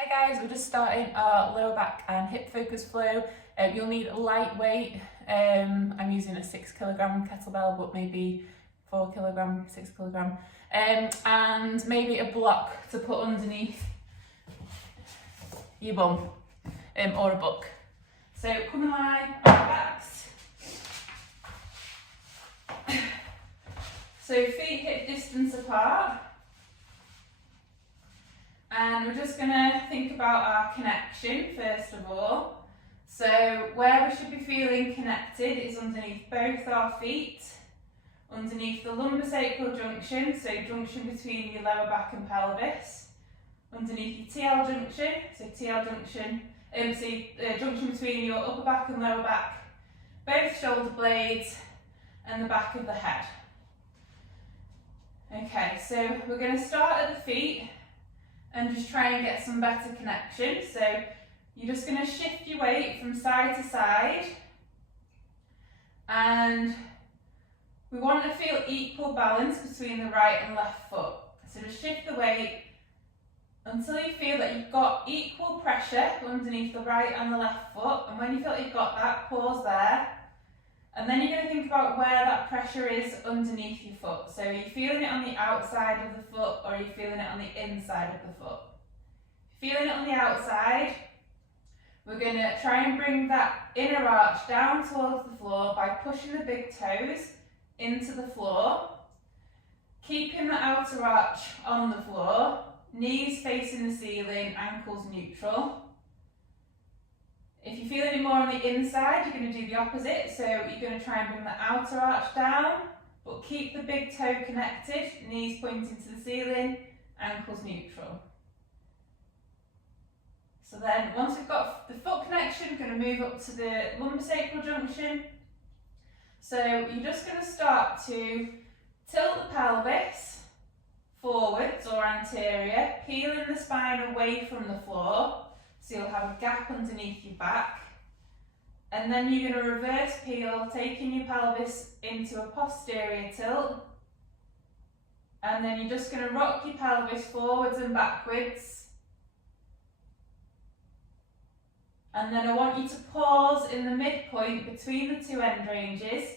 Hi guys, we're just starting our lower back and hip focus flow. You'll need a lightweight. I'm using a 6 kilogram kettlebell, but maybe 4 kilogram, 6 kilogram, and maybe a block to put underneath your bum, or a book. So come and lie on your backs. So feet hip distance apart. And we're just going to think about our connection first of all. So where we should be feeling connected is underneath both our feet, underneath the lumbar-sacral junction, so junction between your lower back and pelvis, underneath your TL junction, so TL junction, junction between your upper back and lower back, both shoulder blades and the back of the head. Okay, so we're going to start at the feet and just try and get some better connection. So you're just going to shift your weight from side to side, and we want to feel equal balance between the right and left foot. So just shift the weight until you feel that you've got equal pressure underneath the right and the left foot, and when you feel you've got that, pause there. And then you're going to think about where that pressure is underneath your foot. So are you feeling it on the outside of the foot, or are you feeling it on the inside of the foot? Feeling it on the outside, we're going to try and bring that inner arch down towards the floor by pushing the big toes into the floor, keeping the outer arch on the floor, knees facing the ceiling, ankles neutral. If you feel any more on the inside, you're going to do the opposite. So you're going to try and bring the outer arch down, but keep the big toe connected, knees pointing to the ceiling, ankles neutral. So then once we've got the foot connection, we're going to move up to the lumbar-sacral junction. So you're just going to start to tilt the pelvis forwards or anterior, peeling the spine away from the floor. So you'll have a gap underneath your back, and then you're going to reverse peel, taking your pelvis into a posterior tilt, and then you're just going to rock your pelvis forwards and backwards, and then I want you to pause in the midpoint between the two end ranges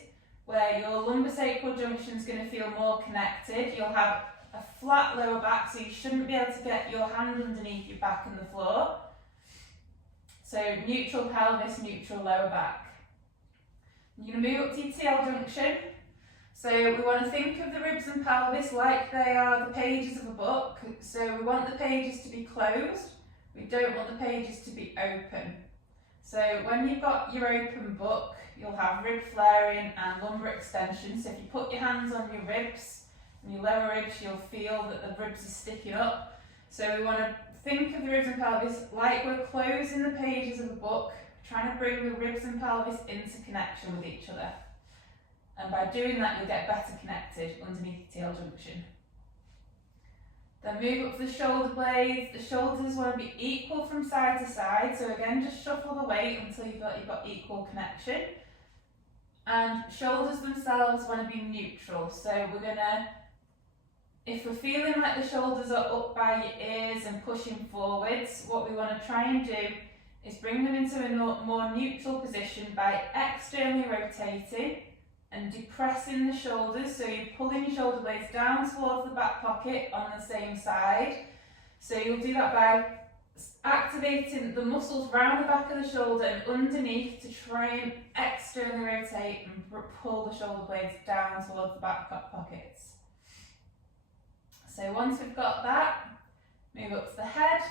where your lumbar-sacral junction is going to feel more connected. You'll have a flat lower back, so you shouldn't be able to get your hand underneath your back and the floor. So neutral pelvis, neutral lower back. You're going to move up to your TL junction. So we want to think of the ribs and pelvis like they are the pages of a book. So we want the pages to be closed. We don't want the pages to be open. So when you've got your open book, you'll have rib flaring and lumbar extension. So if you put your hands on your ribs and your lower ribs, you'll feel that the ribs are sticking up. So we want to think of the ribs and pelvis like we're closing the pages of a book, trying to bring the ribs and pelvis into connection with each other. And by doing that, you'll get better connected underneath the TL junction. Then move up to the shoulder blades. The shoulders want to be equal from side to side. So again, just shuffle the weight until you feel like you've got equal connection. And shoulders themselves want to be neutral. So we're going to, if we're feeling like the shoulders are up by your ears and pushing forwards, what we want to try and do is bring them into a more neutral position by externally rotating and depressing the shoulders. So you're pulling your shoulder blades down towards the back pocket on the same side. So you'll do that by activating the muscles round the back of the shoulder and underneath to try and externally rotate and pull the shoulder blades down towards the back pockets. So once we've got that, move up to the head.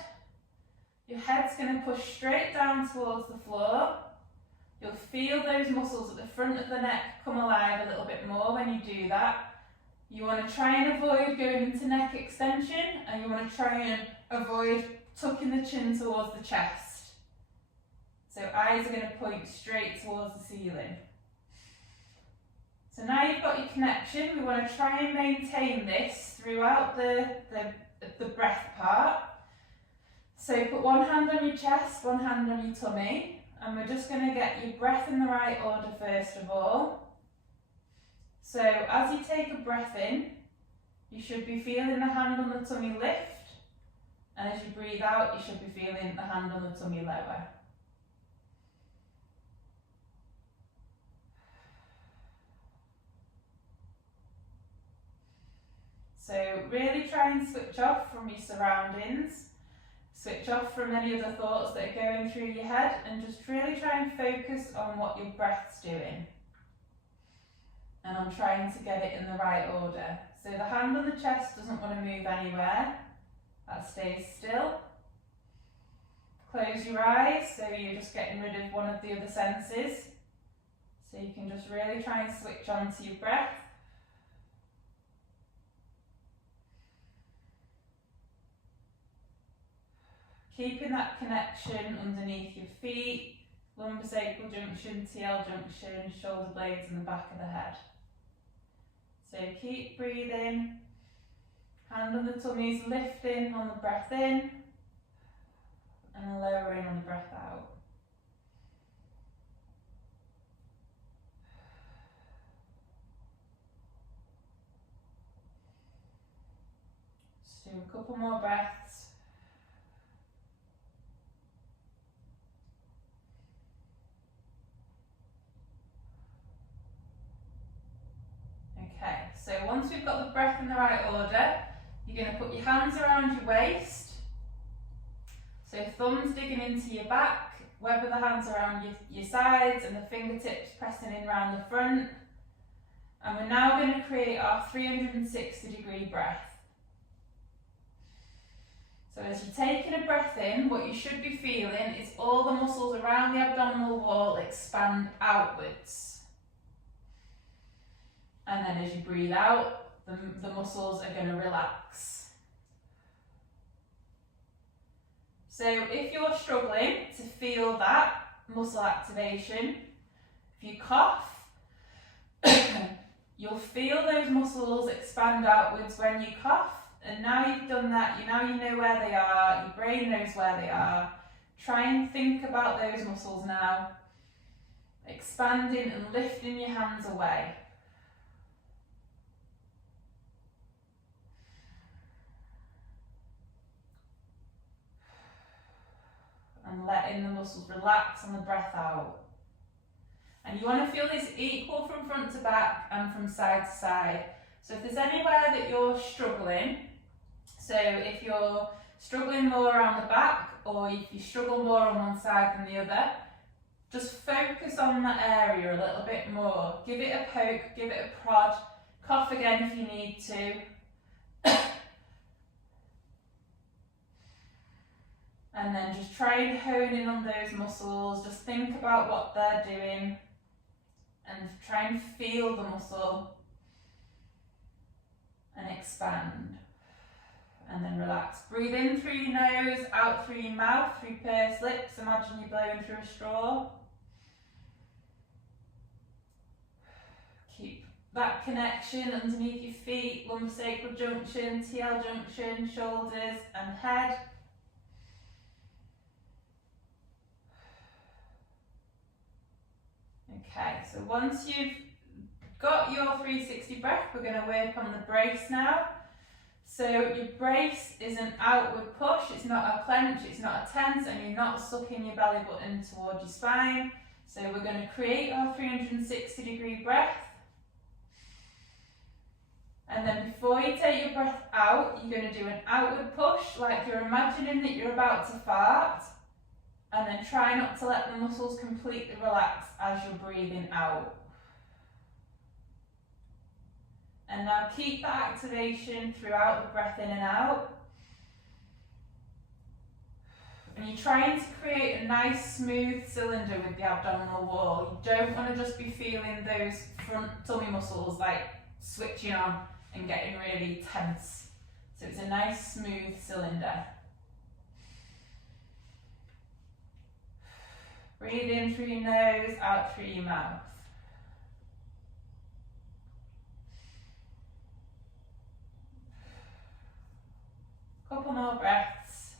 Your head's going to push straight down towards the floor. You'll feel those muscles at the front of the neck come alive a little bit more when you do that. You want to try and avoid going into neck extension, and you want to try and avoid tucking the chin towards the chest. So eyes are going to point straight towards the ceiling. So now you've got your connection, we want to try and maintain this throughout the breath part. So put one hand on your chest, one hand on your tummy, and we're just going to get your breath in the right order first of all. So as you take a breath in, you should be feeling the hand on the tummy lift, And as you breathe out, you should be feeling the hand on the tummy lower. So really try and switch off from your surroundings, switch off from any other thoughts that are going through your head, and just really try and focus on what your breath's doing. And on trying to get it in the right order. So the hand on the chest doesn't want to move anywhere, that stays still. Close your eyes, so you're just getting rid of one of the other senses. So you can just really try and switch on to your breath. Keeping that connection underneath your feet, lumbosacral junction, TL junction, shoulder blades and the back of the head. So keep breathing, hand on the tummies, lifting on the breath in and lowering on the breath out. Just do a couple more breaths. Okay, so once we've got the breath in the right order, you're going to put your hands around your waist. So thumbs digging into your back, web of the hands around your sides and the fingertips pressing in around the front. And we're now going to create our 360-degree breath. So as you're taking a breath in, what you should be feeling is all the muscles around the abdominal wall expand outwards. And then as you breathe out, the muscles are going to relax. So if you're struggling to feel that muscle activation, if you cough, you'll feel those muscles expand outwards when you cough. And now you've done that, now you know where they are, your brain knows where they are. Try and think about those muscles now, expanding and lifting your hands away. And letting the muscles relax on the breath out. And you want to feel this equal from front to back and from side to side. So if there's anywhere that you're struggling, so if you're struggling more around the back or if you struggle more on one side than the other, just focus on that area a little bit more. Give it a poke, give it a prod, cough again if you need to. And then just try and hone in on those muscles, just think about what they're doing and try and feel the muscle and expand. And then relax. Breathe in through your nose, out through your mouth, through pursed lips. Imagine you're blowing through a straw. Keep that connection underneath your feet, lumbosacral junction, TL junction, shoulders and head. Okay, so once you've got your 360 breath, we're going to work on the brace now. So your brace is an outward push, it's not a clench, it's not a tense, and you're not sucking your belly button towards your spine. So we're going to create our 360-degree breath. And then before you take your breath out, you're going to do an outward push, like you're imagining that you're about to fart. And then try not to let the muscles completely relax as you're breathing out. And now keep that activation throughout the breath in and out. And you're trying to create a nice smooth cylinder with the abdominal wall. You don't want to just be feeling those front tummy muscles like switching on and getting really tense. So it's a nice smooth cylinder. Breathe in through your nose, out through your mouth. Couple more breaths.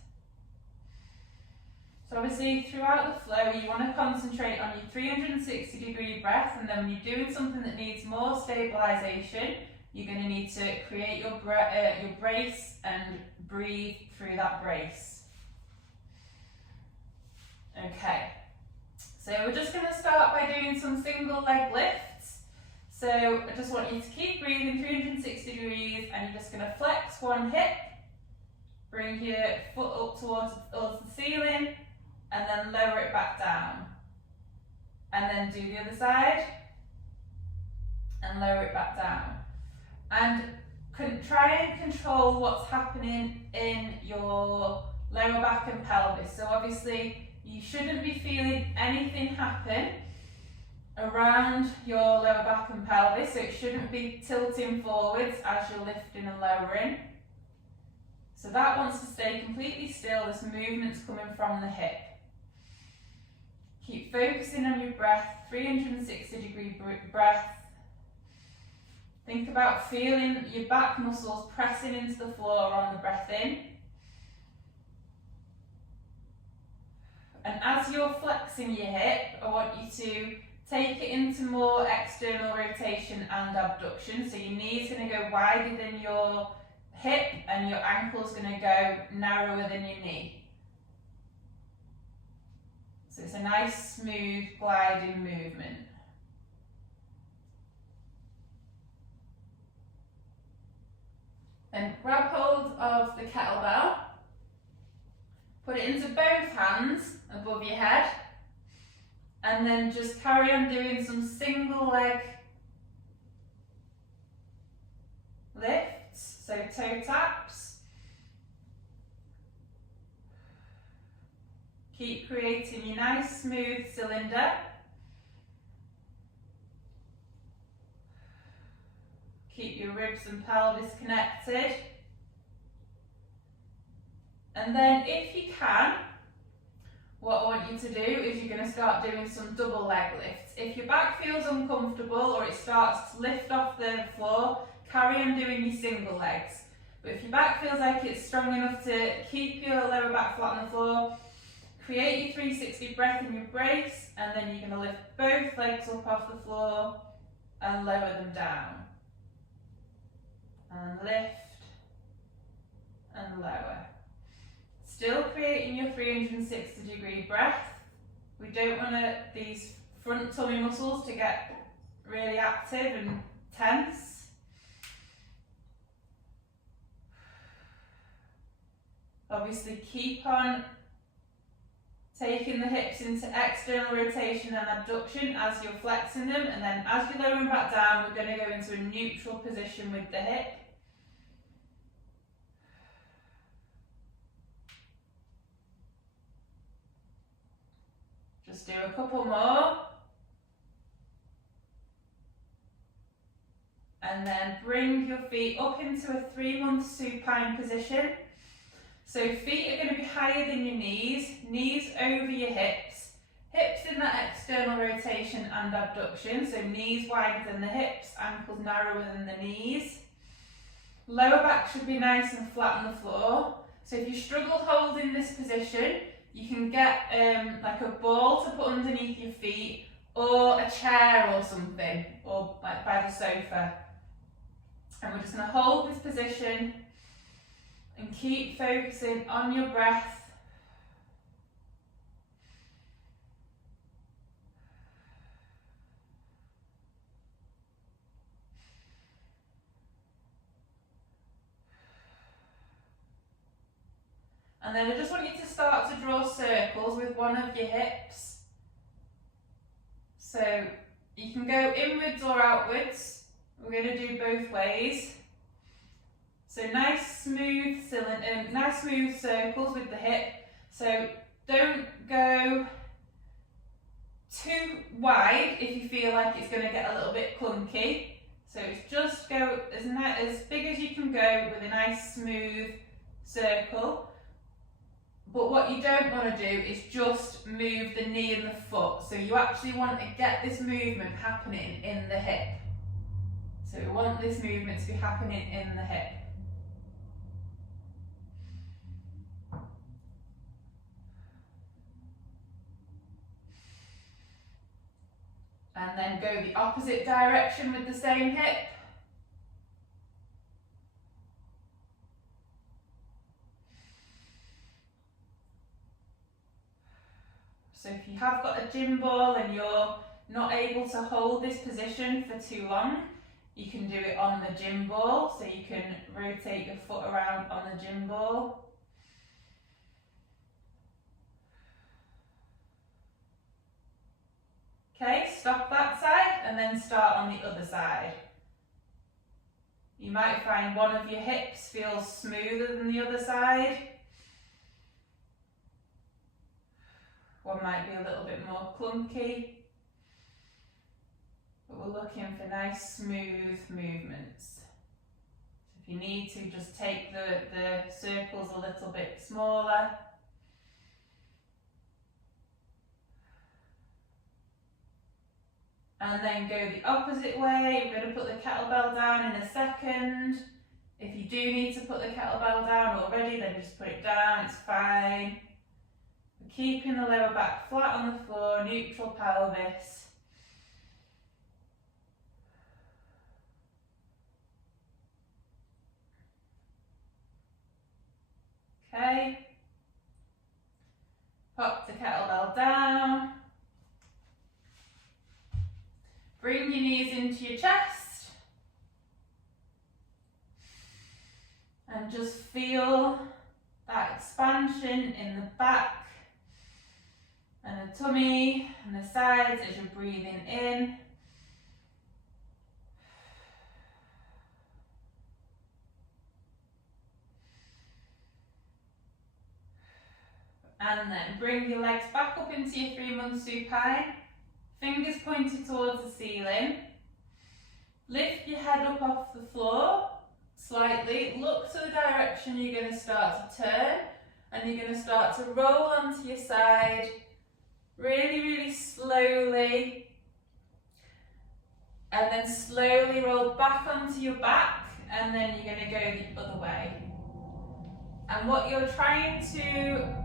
So obviously throughout the flow you want to concentrate on your 360-degree breath, and then when you're doing something that needs more stabilisation, you're going to need to create your brace and breathe through that brace. Okay, so we're just going to start by doing some single leg lifts. So I just want you to keep breathing 360 degrees, and you're just going to flex one hip, bring your foot up towards the ceiling, and then lower it back down. And then do the other side, and lower it back down. And try and control what's happening in your lower back and pelvis. So obviously you shouldn't be feeling anything happen around your lower back and pelvis, so it shouldn't be tilting forwards as you're lifting and lowering. So that wants to stay completely still. This movement's coming from the hip. Keep focusing on your breath, 360 degree breath. Think about feeling your back muscles pressing into the floor on the breath in. And as you're flexing your hip, I want you to take it into more external rotation and abduction. So your knee's going to go wider than your hip, and your ankle's going to go narrower than your knee. So it's a nice, smooth, gliding movement. And grab hold of the kettlebell, put it into both hands above your head, and then just carry on doing some single leg lifts, so toe taps. Keep creating your nice smooth cylinder. Keep your ribs and pelvis connected. And then if you can, what I want you to do is you're going to start doing some double leg lifts. If your back feels uncomfortable or it starts to lift off the floor, carry on doing your single legs. But if your back feels like it's strong enough to keep your lower back flat on the floor, create your 360 breath in your brace, and then you're going to lift both legs up off the floor and lower them down. And lift and lower. Still creating your 360 degree breath. We don't want these front tummy muscles to get really active and tense. Obviously keep on taking the hips into external rotation and abduction as you're flexing them, and then as you're lowering back down, we're going to go into a neutral position with the hip. Just do a couple more. And then bring your feet up into a 3-month supine position. So feet are going to be higher than your knees, knees over your hips, hips in that external rotation and abduction, so knees wider than the hips, ankles narrower than the knees. Lower back should be nice and flat on the floor. So if you struggle holding this position, you can get like a ball to put underneath your feet, or a chair or something, or like by the sofa. And we're just going to hold this position and keep focusing on your breath. And then I just want you to start to draw circles with one of your hips. So you can go inwards or outwards. We're going to do both ways. So nice smooth circles with the hip. So don't go too wide if you feel like it's going to get a little bit clunky. So it's just go as big as you can go with a nice smooth circle. But what you don't want to do is just move the knee and the foot. So you actually want to get this movement happening in the hip. So we want this movement to be happening in the hip. And then go the opposite direction with the same hip. So if you have got a gym ball and you're not able to hold this position for too long, you can do it on the gym ball. So you can rotate your foot around on the gym ball. Okay, stop that side and then start on the other side. You might find one of your hips feels smoother than the other side. One might be a little bit more clunky. But we're looking for nice smooth movements. If you need to, just take the circles a little bit smaller. And then go the opposite way. We're going to put the kettlebell down in a second. If you do need to put the kettlebell down already, then just put it down, it's fine. We're keeping the lower back flat on the floor, neutral pelvis. Okay. Pop the kettlebell down. Bring your knees into your chest and just feel that expansion in the back and the tummy and the sides as you're breathing in. And then bring your legs back up into your 3-month supine. Fingers pointed towards the ceiling. Lift your head up off the floor slightly. Look to the direction you're going to start to turn, and you're going to start to roll onto your side really, really slowly. And then slowly roll back onto your back, and then you're going to go the other way. And what you're trying to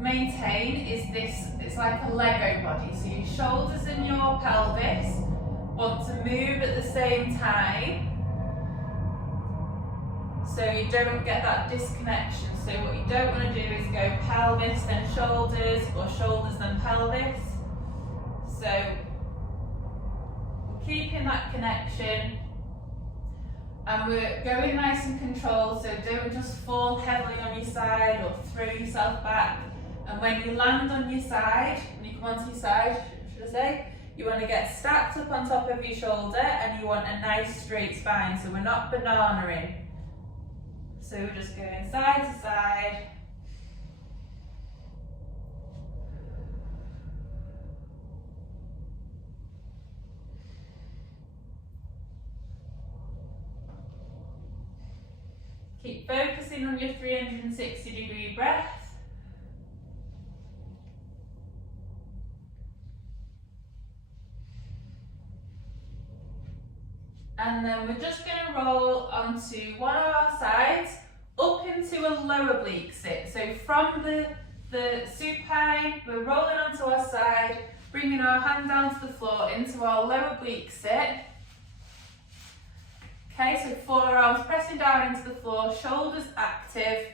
maintain is this, it's like a Lego body. So your shoulders and your pelvis want to move at the same time, so you don't get that disconnection. So what you don't want to do is go pelvis then shoulders, or shoulders then pelvis. So we're keeping that connection, and we're going nice and controlled, so don't just fall heavily on your side or throw yourself back. And when you land on your side, when you come onto your side, should I say, you want to get stacked up on top of your shoulder, and you want a nice straight spine, so we're not banana-ing. So we're just going side to side. Keep focusing on your 360-degree breath. And then we're just going to roll onto one of our sides up into a low oblique sit. So from the supine, we're rolling onto our side, bringing our hand down to the floor into our low oblique sit. Okay, so forearms pressing down into the floor, shoulders active,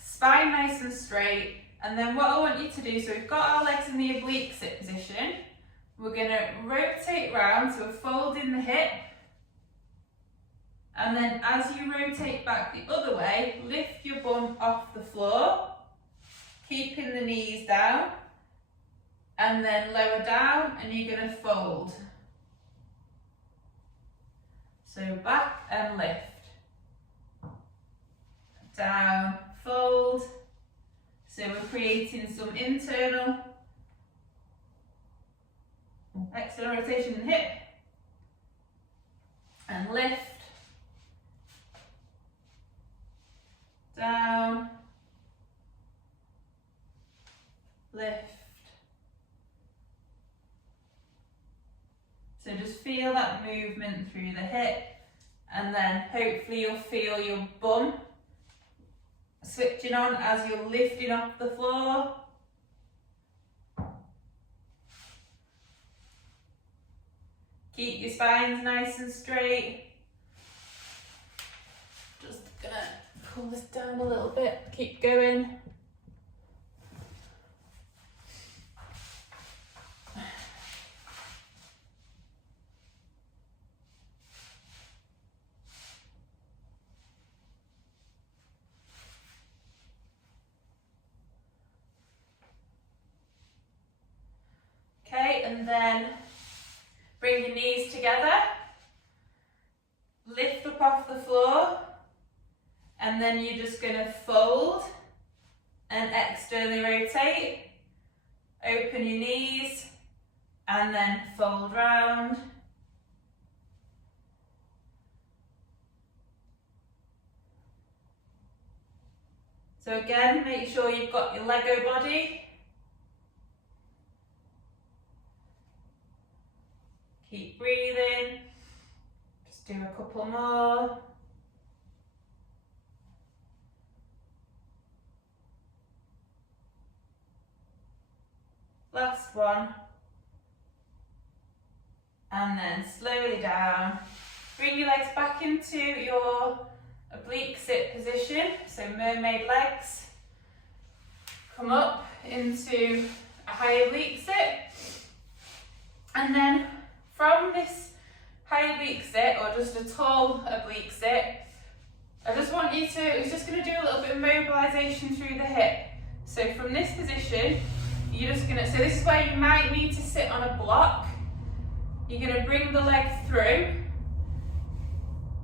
spine nice and straight. And then what I want you to do, so we've got our legs in the oblique sit position. We're going to rotate round, so we're folding the hip. And then as you rotate back the other way, lift your bum off the floor, keeping the knees down, and then lower down, and you're going to fold. So back and lift. Down, fold. So we're creating some internal external rotation in the hip. And lift. Down, lift. So just feel that movement through the hip, and then hopefully you'll feel your bum switching on as you're lifting off the floor. Keep your spines nice and straight. Just gonna pull this down a little bit, keep going. then bring your knees together, lift up off the floor, and then you're just going to fold and externally rotate, open your knees, and then fold round. So again, make sure you've got your Lego body. Keep breathing. Just do a couple more. Last one. And then slowly down. Bring your legs back into your oblique sit position, so mermaid legs. Come up into a high oblique sit. And then from this high oblique sit, or just a tall oblique sit, I just want you to, it's just going to do a little bit of mobilisation through the hip. So from this position, you're just going to, so this is where you might need to sit on a block. You're going to bring the leg through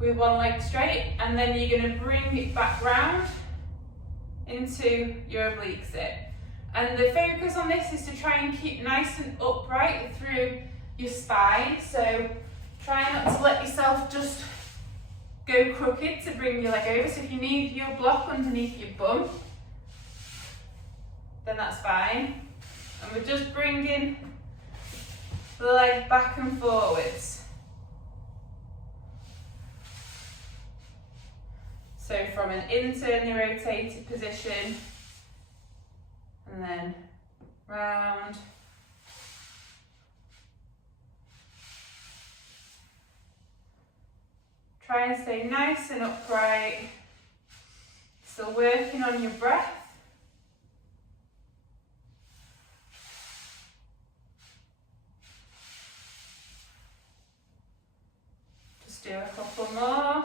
with one leg straight, and then you're going to bring it back round into your oblique sit. And the focus on this is to try and keep nice and upright through your spine. So try not to let yourself just go crooked to bring your leg over. So if you need your block underneath your bum, then that's fine. And we're just bringing the leg back and forwards. So from an internally rotated position, and then round. Try and stay nice and upright. Still working on your breath. Just do a couple more.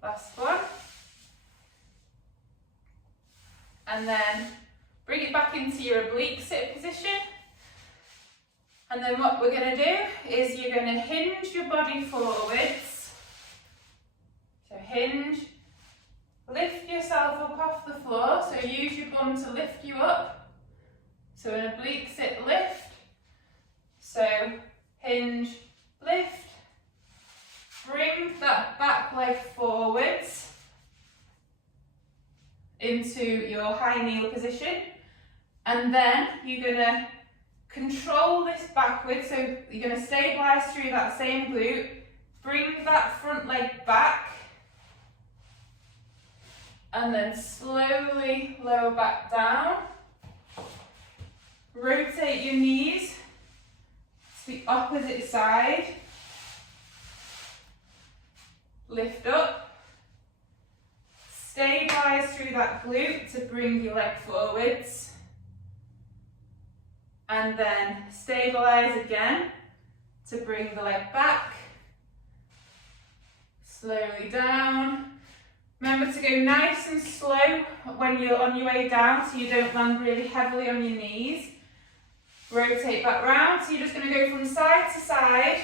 Last one. And then bring it back into your oblique sit position. And then what we're going to do is you're going to hinge your body forwards. So hinge, lift yourself up off the floor. So use your bum to lift you up. So an oblique sit lift. So hinge, lift. Bring that back leg forwards into your high kneel position, and then you're going to control this backwards, so you're going to stabilise through that same glute, bring that front leg back, and then slowly lower back down. Rotate your knees to the opposite side. Lift up, stabilise through that glute to bring your leg forwards, and then stabilise again to bring the leg back, slowly down. Remember to go nice and slow when you're on your way down so you don't land really heavily on your knees. Rotate back round, so you're just going to go from side to side,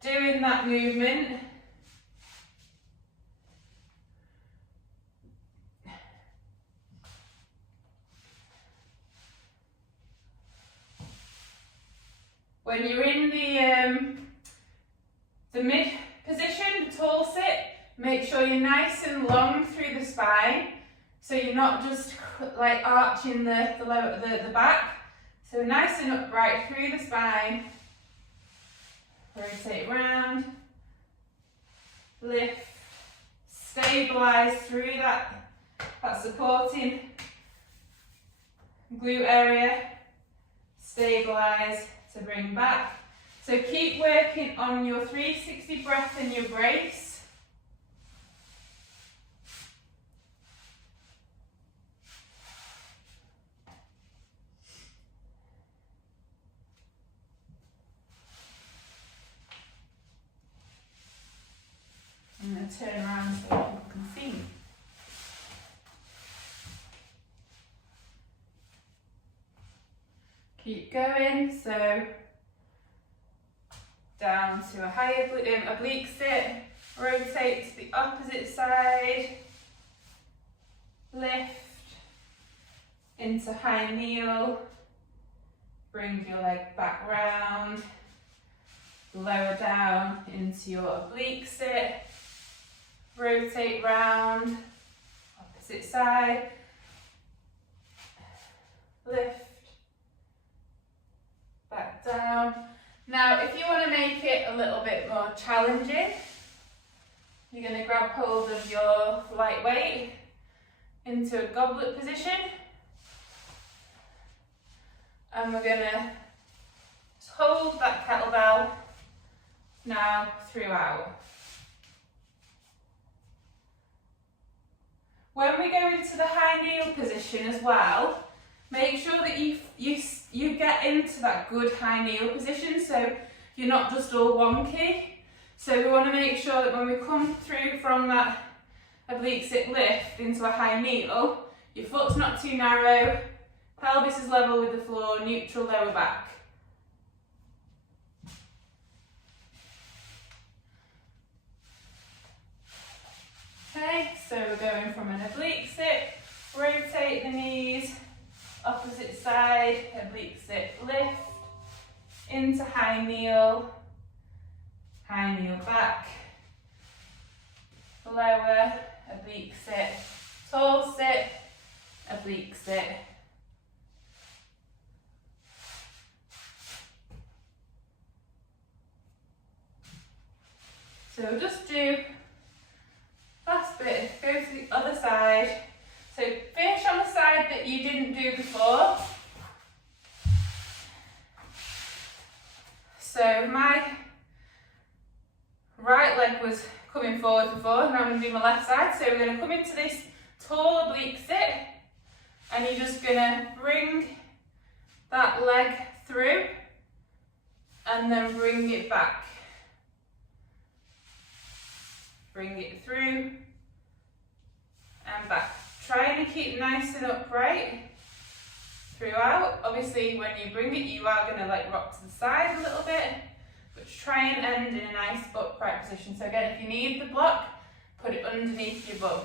doing that movement. When you're in the mid position, the tall sit, make sure you're nice and long through the spine, so you're not just like arching the back. So nice and upright through the spine. Rotate round, lift, stabilise through that supporting glute area. Stabilise to bring back. So keep working on your 360 breath and your brace. I'm going to turn around so people can see me. Keep going, so down to a high oblique sit, rotate to the opposite side, lift, into high kneel, bring your leg back round, lower down into your oblique sit, rotate round, opposite side, lift, back down. Now if you want to make it a little bit more challenging, you're going to grab hold of your light weight into a goblet position, and we're going to hold that kettlebell now throughout. When we go into the high kneel position as well, make sure that you get into that good high kneel position, so you're not just all wonky. So we want to make sure that when we come through from that oblique sit lift into a high kneel, your foot's not too narrow, pelvis is level with the floor, neutral lower back. Okay, so we're going from an oblique sit, rotate the knees, opposite side, oblique sit lift, into high kneel back, lower, oblique sit, tall sit, oblique sit. So we'll just do last bit, go to the other side. So finish on the side that you didn't do before. So my right leg was coming forward before, now I'm going to do my left side. So we're going to come into this tall oblique sit, and you're just going to bring that leg through and then bring it back. Bring it through and back. Trying to keep nice and upright throughout. Obviously when you bring it, you are going to like rock to the side a little bit, but try and end in a nice upright position. So again, if you need the block, put it underneath your bum.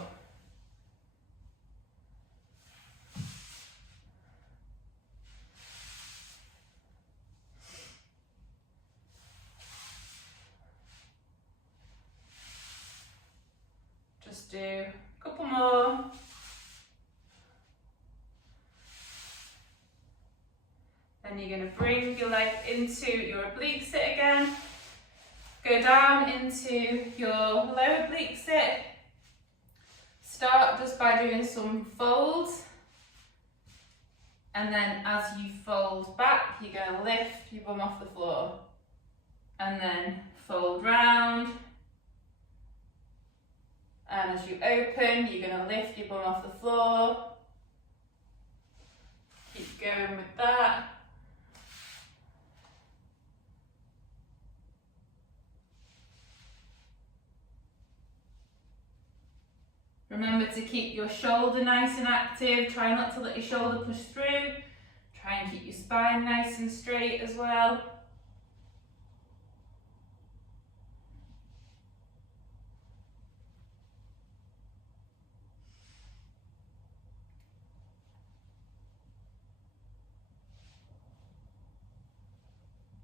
Just do a couple more. Then you're going to bring your leg into your oblique sit again. Go down into your low oblique sit. Start just by doing some folds. And then as you fold back, you're going to lift your bum off the floor. And then fold round. And as you open, you're going to lift your bum off the floor. Keep going with that. Remember to keep your shoulder nice and active. Try not to let your shoulder push through. Try and keep your spine nice and straight as well.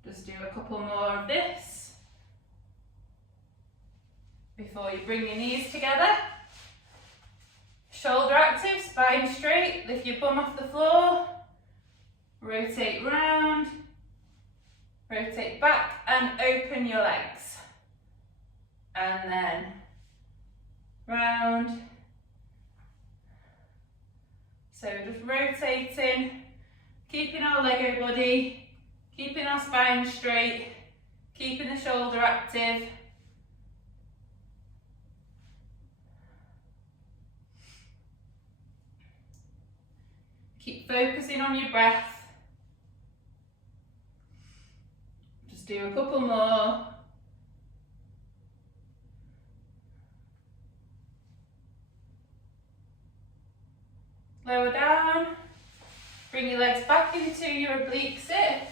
Just do a couple more of this before you bring your knees together. Shoulder active, spine straight, lift your bum off the floor, rotate round, rotate back and open your legs. And then round. So just rotating, keeping our Lego body, keeping our spine straight, keeping the shoulder active. Keep focusing on your breath. Just do a couple more. Lower down. Bring your legs back into your oblique sit.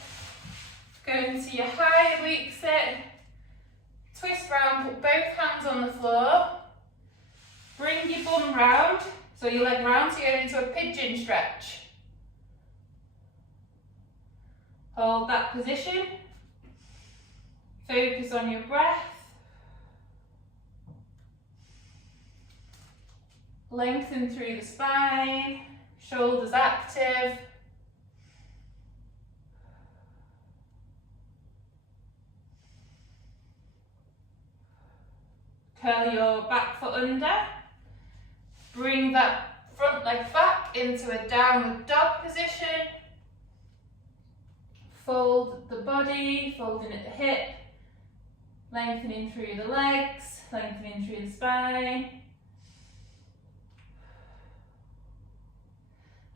Go into your high oblique sit. Twist round, put both hands on the floor. Bring your bum round, so your leg round, so you're going into a pigeon stretch. Hold that position. Focus on your breath. Lengthen through the spine, shoulders active. Curl your back foot under. Bring that front leg back into a downward dog position. Fold the body, folding at the hip. Lengthening through the legs, lengthening through the spine.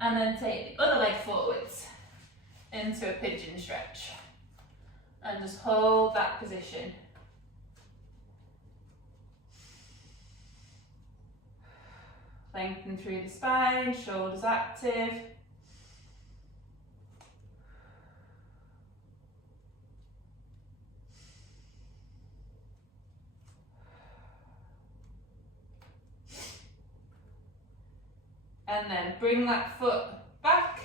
And then take the other leg forwards into a pigeon stretch. And just hold that position. Lengthen through the spine, shoulders active. And then bring that foot back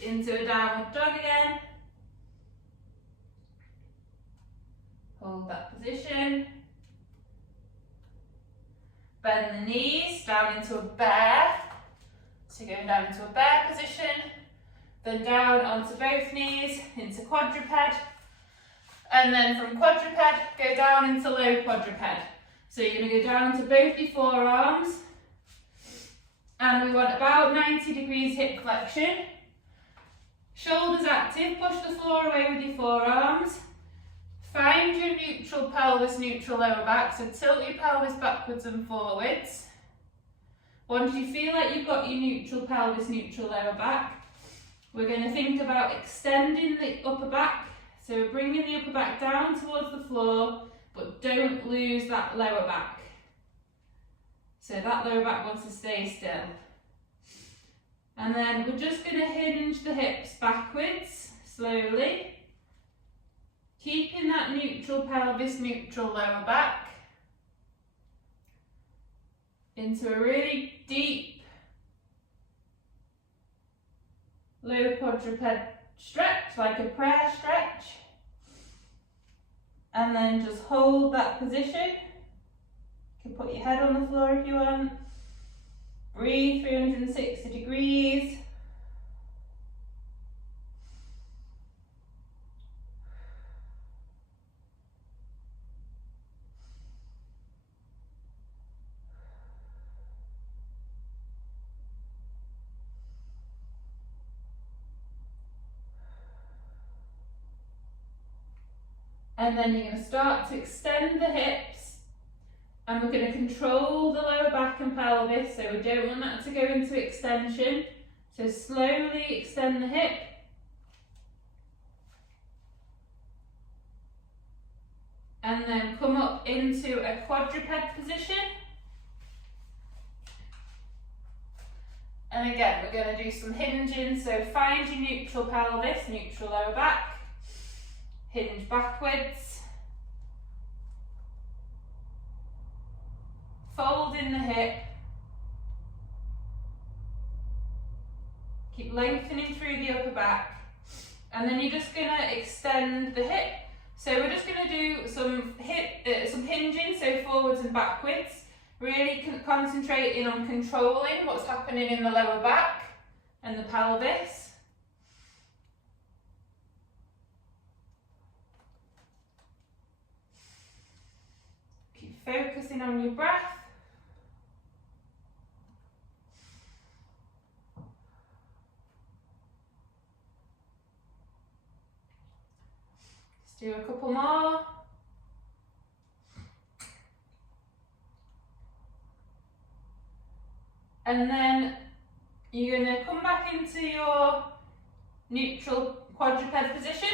into a downward dog again. Hold that position. Bend the knees down into a bear. So going down into a bear position. Then down onto both knees into quadruped. And then from quadruped, go down into low quadruped. So you're going to go down to both your forearms. And we want about 90 degrees hip flexion. Shoulders active, push the floor away with your forearms. Find your neutral pelvis, neutral lower back, so tilt your pelvis backwards and forwards. Once you feel like you've got your neutral pelvis, neutral lower back, we're going to think about extending the upper back. So we're bringing the upper back down towards the floor, but don't lose that lower back. So that lower back wants to stay still. And then we're just going to hinge the hips backwards, slowly. Keeping that neutral pelvis, neutral lower back. Into a really deep low quadruped stretch, like a prayer stretch. And then just hold that position. You can put your head on the floor if you want. Breathe 360 degrees. And then you're going to start to extend the hips, and we're going to control the lower back and pelvis, so we don't want that to go into extension. So slowly extend the hip. And then come up into a quadruped position. And again, we're going to do some hinging, so find your neutral pelvis, neutral lower back. Hinge backwards, fold in the hip, keep lengthening through the upper back, and then you're just going to extend the hip. So we're just going to do some hinging, so forwards and backwards, really concentrating on controlling what's happening in the lower back and the pelvis. Focusing on your breath. Let's do a couple more. And then you're going to come back into your neutral quadruped position.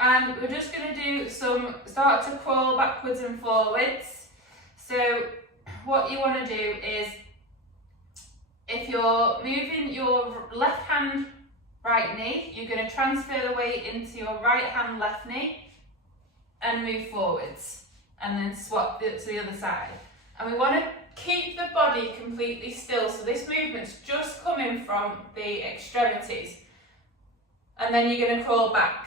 And we're just going to do start to crawl backwards and forwards. So what you want to do is If you're moving your left hand right knee, you're going to transfer the weight into your right hand left knee and move forwards, and then swap it to the other side. And we want to keep the body completely still, so this movement's just coming from the extremities, and then you're going to crawl back.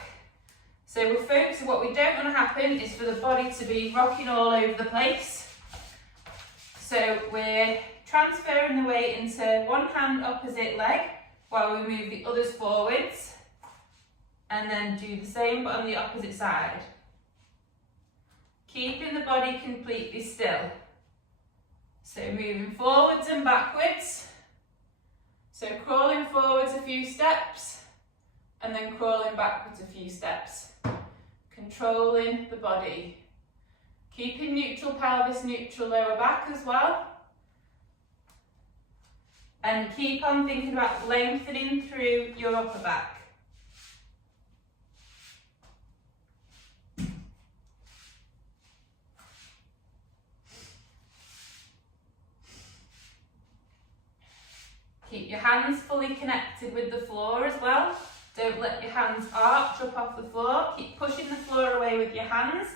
So we're focused. What we don't want to happen is for the body to be rocking all over the place. So we're transferring the weight into one hand opposite leg while we move the others forwards, and then do the same but on the opposite side. Keeping the body completely still. So moving forwards and backwards. So crawling forwards a few steps and then crawling backwards a few steps. Controlling the body. Keeping neutral pelvis, neutral lower back as well. And keep on thinking about lengthening through your upper back. Keep your hands fully connected with the floor as well. Don't let your hands arch up off the floor. Keep pushing the floor away with your hands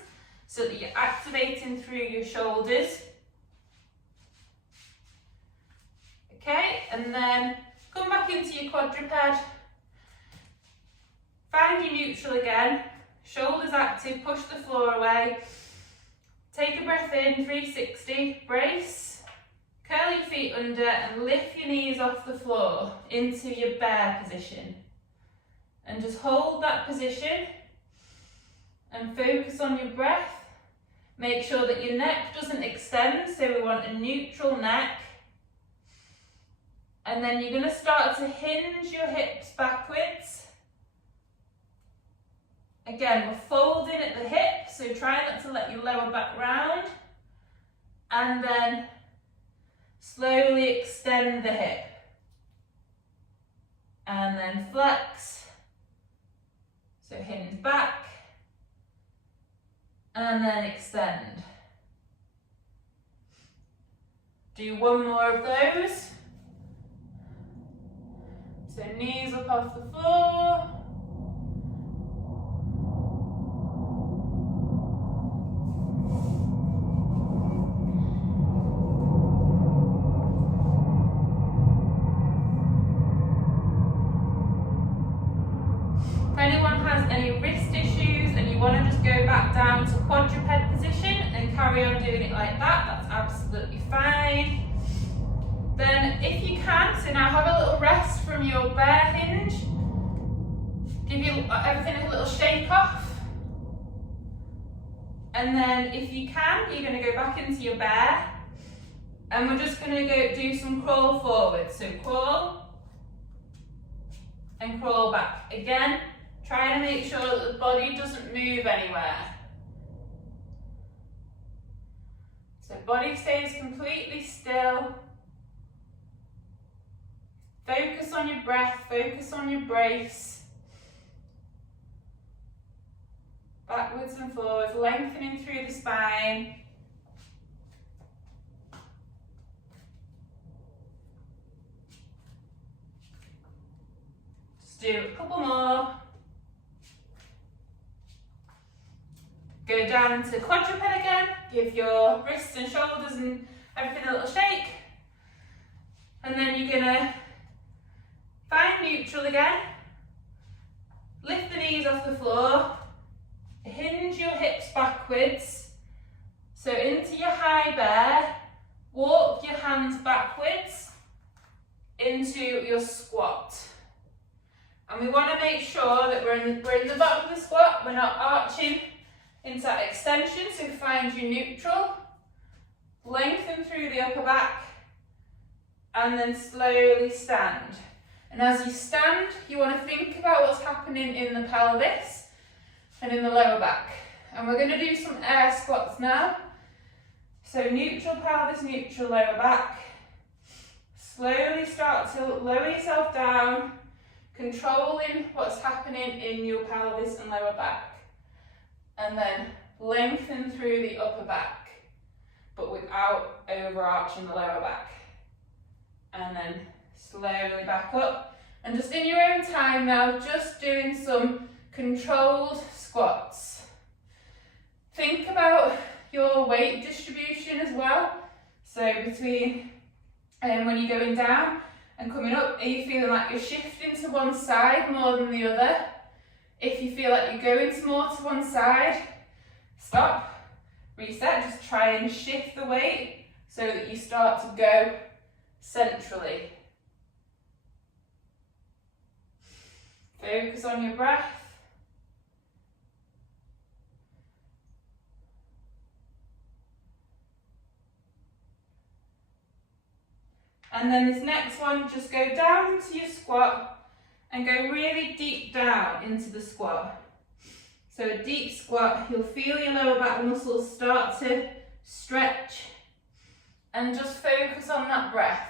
so that you're activating through your shoulders. Okay, and then come back into your quadruped. Find your neutral again. Shoulders active, push the floor away. Take a breath in, 360, brace. Curl your feet under and lift your knees off the floor into your bear position. And just hold that position and focus on your breath. Make sure that your neck doesn't extend, so we want a neutral neck. And then you're going to start to hinge your hips backwards. Again, we're folding at the hip, so try not to let your lower back round. And then slowly extend the hip. And then flex. So hinge back. And then extend. Do one more of those. So knees up off the floor. If anyone has any wrist issues and you want to just go back down to quadruped position and carry on doing it like that, that's absolutely fine. Then if you can, so now have a little rest from your bear hinge. Give everything a little shake off. And then if you can, you're going to go back into your bear. And we're just going to go do some crawl forward. So crawl and crawl back. Again, try to make sure that the body doesn't move anywhere. So body stays completely still. Focus on your breath, focus on your brace. Backwards and forwards, lengthening through the spine. Just do a couple more. Go down to quadruped again. Give your wrists and shoulders and everything a little shake. And then you're gonna find neutral again. Lift the knees off the floor. Hinge your hips backwards. So into your high bear. Walk your hands backwards into your squat. And we want to make sure that we're in the bottom of the squat. We're not arching into that extension. So find your neutral. Lengthen through the upper back. And then slowly stand. And as you stand, you want to think about what's happening in the pelvis and in the lower back. And we're going to do some air squats now. So neutral pelvis, neutral lower back. Slowly start to lower yourself down, controlling what's happening in your pelvis and lower back. And then lengthen through the upper back, but without overarching the lower back. And then slowly back up. And just in your own time now, just doing some controlled squats. Think about your weight distribution as well. So between when you're going down and coming up, are you feeling like you're shifting to one side more than the other? If you feel like you're going more to one side, stop, reset, just try and shift the weight so that you start to go centrally. Focus on your breath. And then this next one, just go down into your squat and go really deep down into the squat. So a deep squat, you'll feel your lower back muscles start to stretch, and just focus on that breath.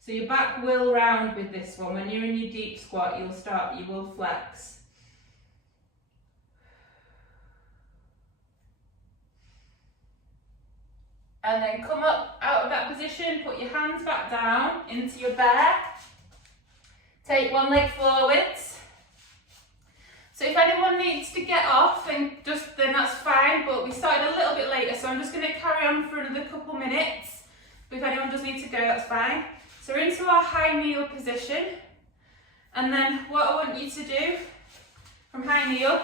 So your back will round with this one. When you're in your deep squat, you will flex. And then come up out of that position, put your hands back down into your bear. Take one leg forwards. So if anyone needs to get off, then that's fine, but we started a little bit later, so I'm just going to carry on for another couple minutes. But if anyone does need to go, that's fine. So we're into our high kneel position. And then what I want you to do from high kneel,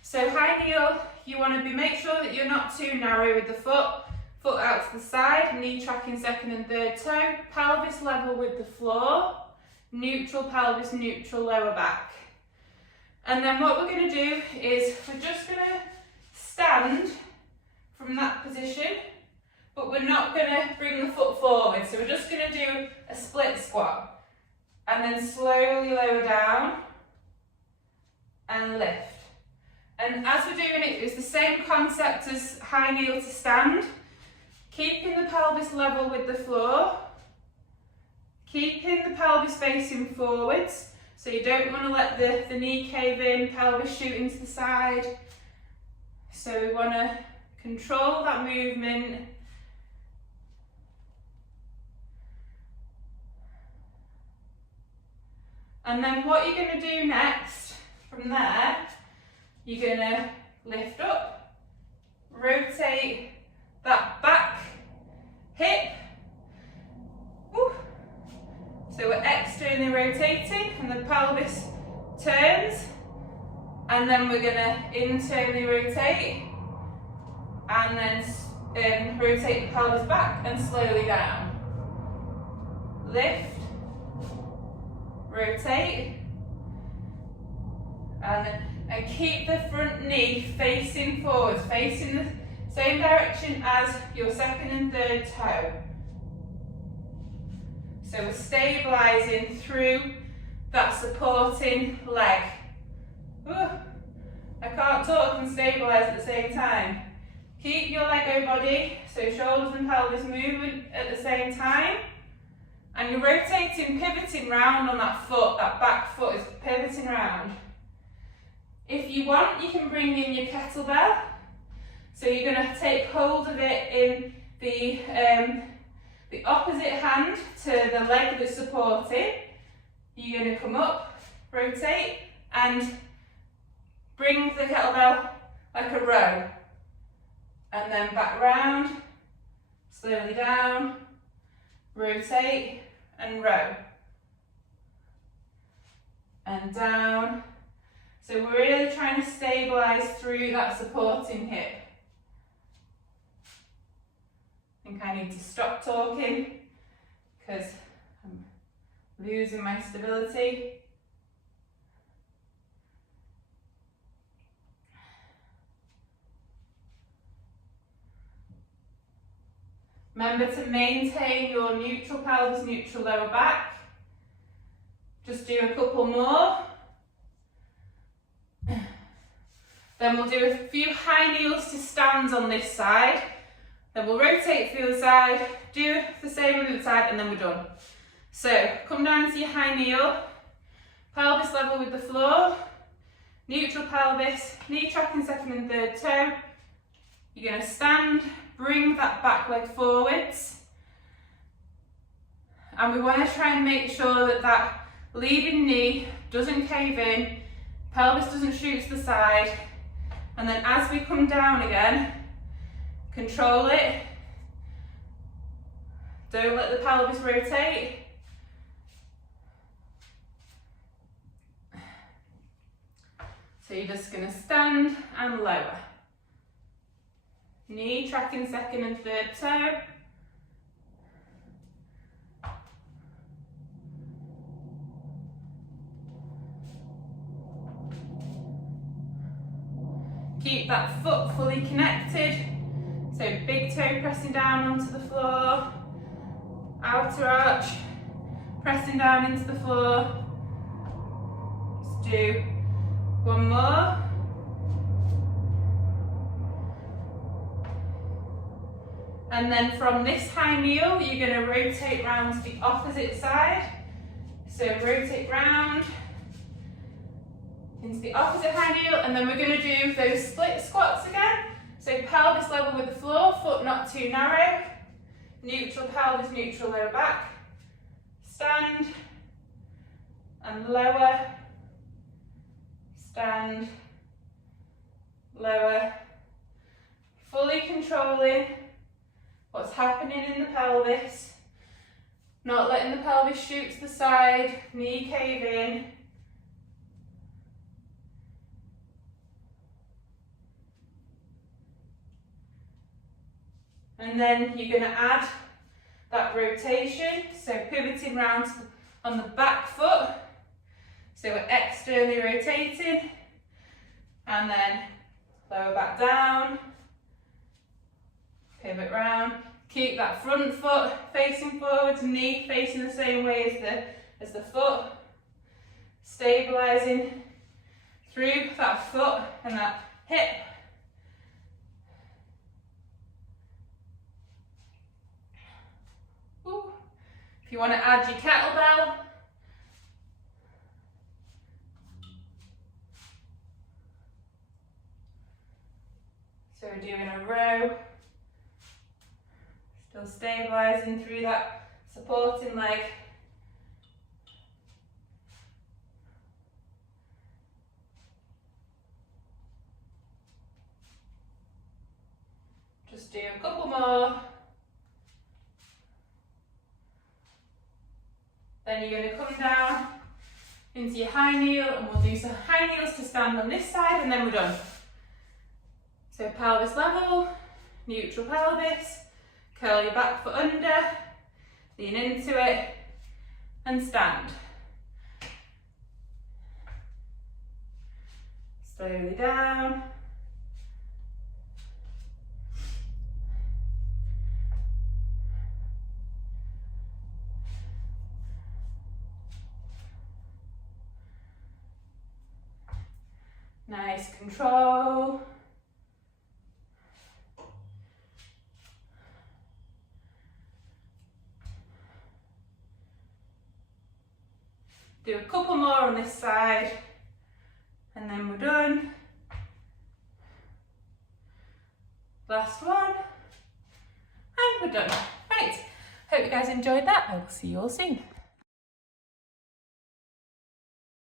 so high kneel, you want to make sure that you're not too narrow with the foot out to the side, knee tracking second and third toe, pelvis level with the floor, neutral pelvis, neutral lower back. And then what we're going to do is we're just going to stand from that position, but we're not going to bring the foot forward. So we're just going to do a split squat and then slowly lower down and lift. And as we're doing it, it's the same concept as high kneel to stand. Keeping the pelvis level with the floor, keeping the pelvis facing forwards, so you don't want to let the knee cave in, pelvis shooting to the side. So we want to control that movement. And then what you're going to do next, from there, you're going to lift up, rotate that back hip. Woo. So we're externally rotating and the pelvis turns, and then we're going to internally rotate and then rotate the pelvis back and slowly down. Lift, rotate, and keep the front knee facing forwards, facing the same direction as your second and third toe. So we're stabilising through that supporting leg. Ooh, I can't talk and stabilise at the same time. Keep your Lego body, so shoulders and pelvis moving at the same time. And you're rotating, pivoting round on that foot, that back foot is pivoting round. If you want, you can bring in your kettlebell. So you're going to take hold of it in the opposite hand to the leg that's supported. You're going to come up, rotate, and bring the kettlebell like a row. And then back round, slowly down, rotate, and row. And down. So we're really trying to stabilise through that supporting hip. I think I need to stop talking because I'm losing my stability. Remember to maintain your neutral pelvis, neutral lower back. Just do a couple more. Then we'll do a few high kneels to stands on this side. Then we'll rotate to the other side, do the same on the other side, and then we're done. So come down to your high kneel, pelvis level with the floor, neutral pelvis, knee tracking second and third toe. You're going to stand, bring that back leg forwards. And we want to try and make sure that that leading knee doesn't cave in, pelvis doesn't shoot to the side. And then as we come down again, control it. Don't let the pelvis rotate. So you're just going to stand and lower. Knee tracking second and third toe. Keep that foot fully connected. So big toe pressing down onto the floor. Outer arch pressing down into the floor. Let's do one more. And then from this high kneel, you're going to rotate round to the opposite side. So rotate round into the opposite high kneel, and then we're going to do those split squats again. So pelvis level with the floor, foot not too narrow. Neutral pelvis, neutral lower back. Stand and lower. Stand, lower. Fully controlling what's happening in the pelvis. Not letting the pelvis shoot to the side, knee cave in. And then you're going to add that rotation, so pivoting round on the back foot. So we're externally rotating, and then lower back down, pivot round. Keep that front foot facing forwards, knee facing the same way as the foot. Stabilising through that foot and that hip. If you want to add your kettlebell, so we're doing a row, still stabilising through that supporting leg. Just do a couple more. Then you're going to come down into your high kneel, and we'll do some high kneels to stand on this side, and then we're done. So pelvis level, neutral pelvis, curl your back foot under, lean into it, and stand. Slowly down. Nice control. Do a couple more on this side, and then we're done. Last one, and we're done. Right, hope you guys enjoyed that. I will see you all soon.